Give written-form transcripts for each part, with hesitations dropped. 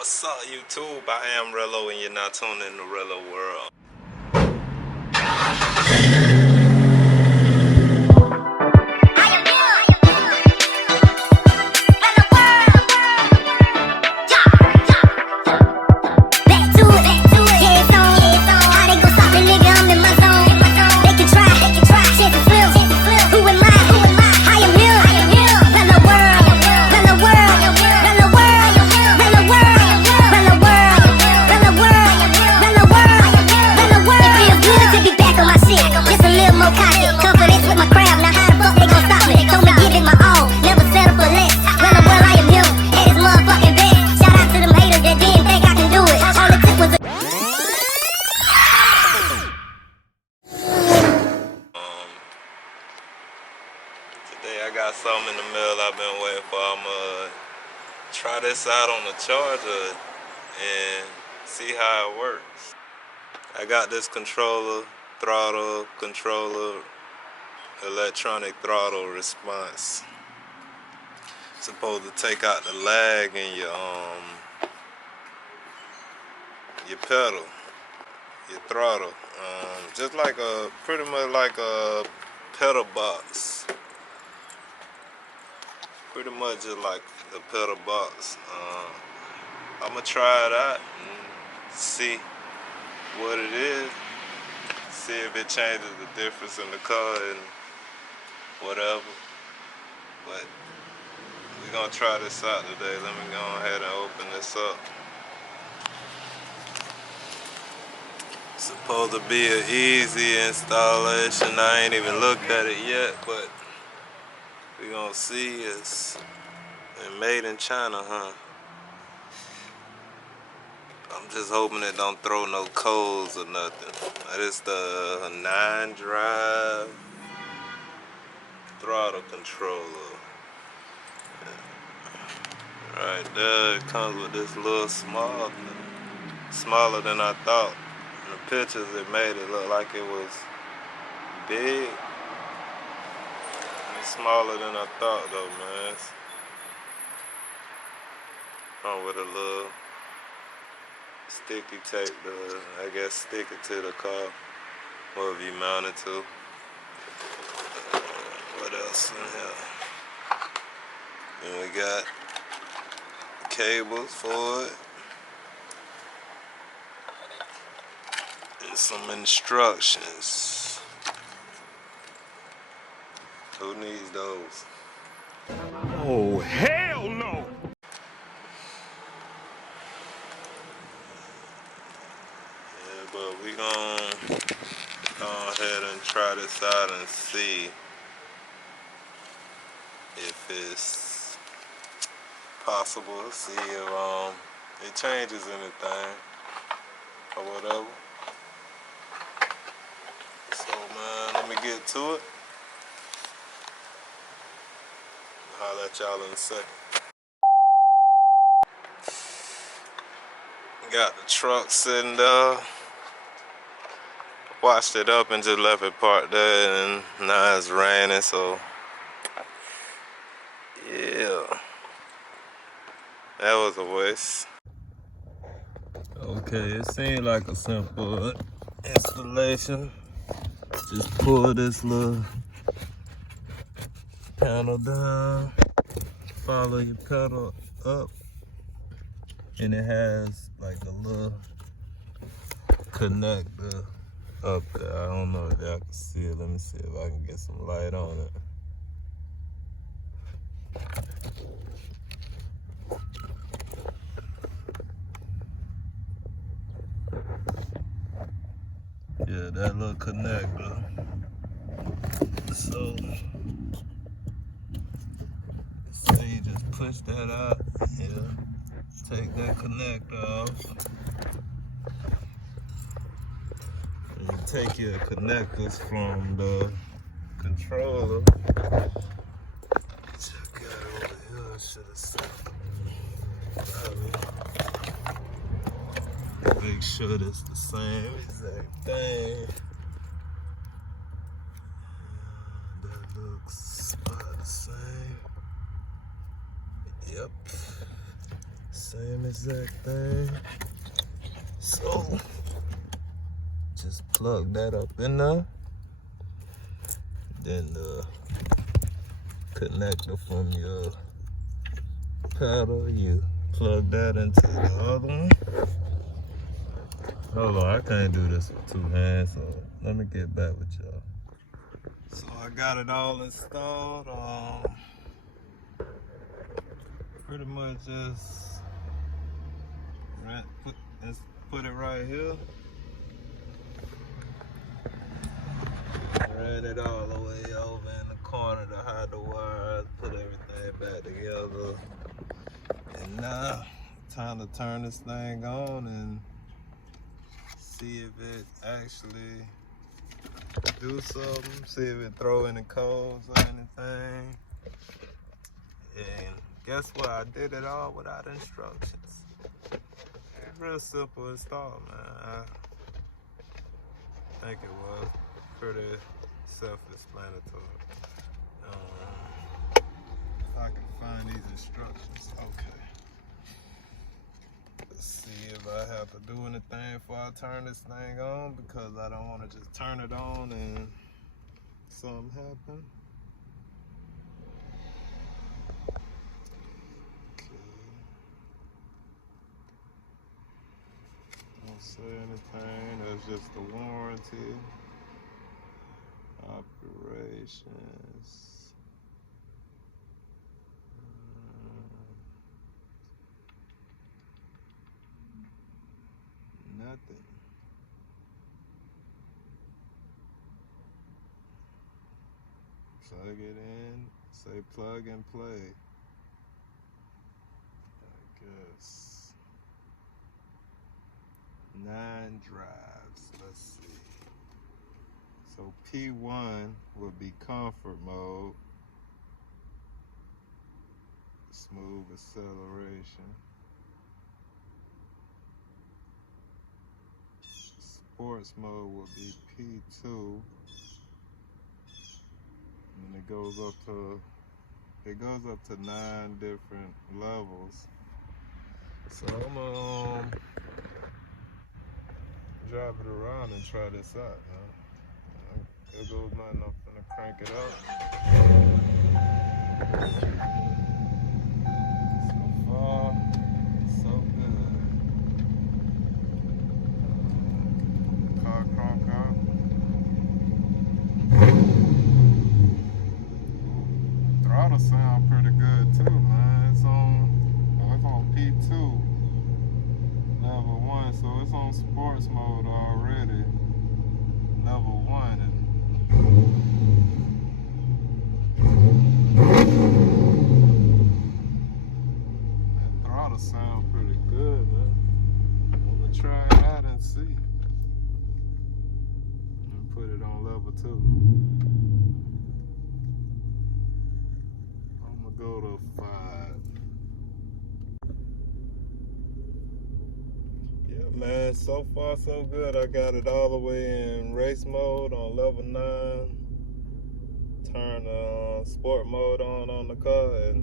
What's up, YouTube? I am Rello, and you're not tuned in the Rello world. Today I got something in the mail I've been waiting for. I'ma try this out on the charger and see how it works. I got this throttle controller, electronic throttle response. It's supposed to take out the lag in your pedal, your throttle. Just like pretty much like a pedal box. Pretty much just like the pedal box. I'm gonna try it out and see what it is. See if it changes the difference in the car and whatever. But we're gonna try this out today. Let me go ahead and open this up. It's supposed to be an easy installation. I ain't even looked at it yet, but we're gonna see. It's made in China, huh? I'm just hoping it don't throw no codes or nothing. This the 9-drive throttle controller. Right there, it comes with this little small thing. Smaller than I thought. In the pictures it made it look like it was big. It's smaller than I thought though, man. Come with a little sticky tape to, I guess, stick it to the car, wherever you mount it to. What else in here? And we got cables for it. And some instructions. Who needs those? Oh, hell no! But we gonna go ahead and try this out and see if it's possible. See if it changes anything or whatever. So man, let me get to it. I'll let y'all in a second. Got the truck sitting there. Washed it up and just left it parked there, and now it's raining, so yeah, that was a waste. Okay, it seemed like a simple installation. Just pull this little panel down, follow your pedal up, and it has like a little connector up there. I don't know if y'all can see it. Let me see if I can get some light on it. Yeah, that little connector. So you just push that out. Yeah, take that connector off. You take your connectors from the controller. Check out over here, I should have said. Make sure it's the same exact thing. That looks about the same. Yep. Same Same exact thing. So just plug that up in there. Then the connector from your pedal, you plug that into the other one. Hold on, I can't do this with two hands, so let me get back with y'all. So I got it all installed. Pretty much just put it right here. Ran it all the way over in the corner to hide the wires, put everything back together. And now, time to turn this thing on and see if it actually do something, see if it throw any codes or anything. And guess what? I did it all without instructions. It's real simple install, man. I think it was pretty self-explanatory. If I can find these instructions, okay. Let's see if I have to do anything before I turn this thing on, because I don't want to just turn it on and something happen. Don't say anything, that's just the warranty. Operations. Nothing. Plug it in, say plug and play. I guess 9 drives, let's see. So P1 would be comfort mode, smooth acceleration. Sports mode would be P2, and it goes up to 9 different levels. So I'm gonna drive it around and try this out, man. There goes nothing, I'm finna crank it up. So far, so good. Car. Throttle sound pretty good too, man. It's on P2, level 1, so it's on sports mode already. Level 1, and that throttle sound pretty good, man. I'm gonna try it out and see. And put it on level 2. I'm gonna go to 5. Yeah, man, so far so good. I got it all the way in race mode on level 9. Turn sport mode on the car, and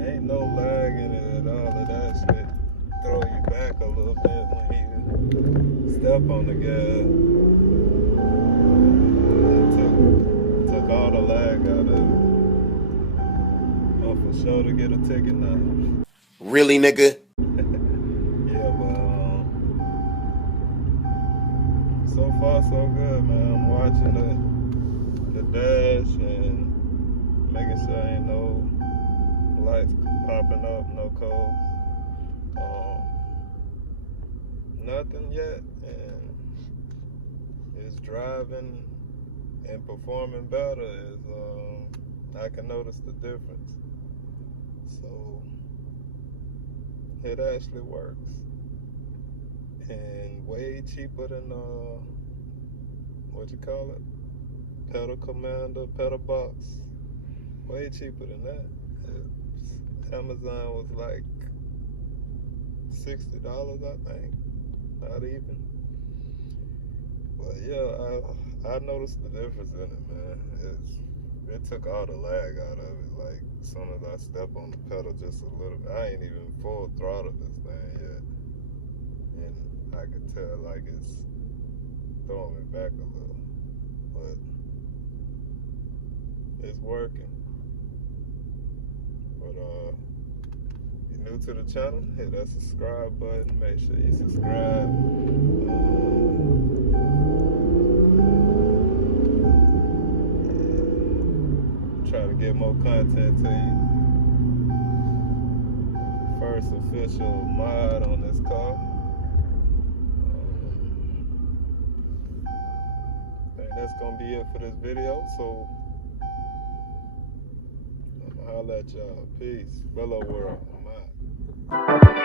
ain't no lag in it at all. It actually throw you back a little bit when you step on the gas. It took all the lag out of it. Oh, for sure to get a ticket now. Really, nigga? Yeah, but so far so good, man. I'm watching the dash and making sure ain't no lights popping up, no codes. Nothing yet, and it's driving and performing better. I can notice the difference. So it actually works, and way cheaper than what you call it, pedal commander, pedal box. Way cheaper than that. Amazon was like $60, I think, not even. But yeah, I noticed the difference in it, man. It took all the lag out of it. Like, as soon as I step on the pedal just a little bit, I ain't even full throttle this thing yet. And I could tell, like, it's throwing me back a little. But it's working. But, if you're new to the channel, hit that subscribe button. Make sure you subscribe. Try to get more content to you. First official mod on this car. And that's gonna be it for this video. So I'm gonna holla at y'all. Peace. Hello world. I'm out.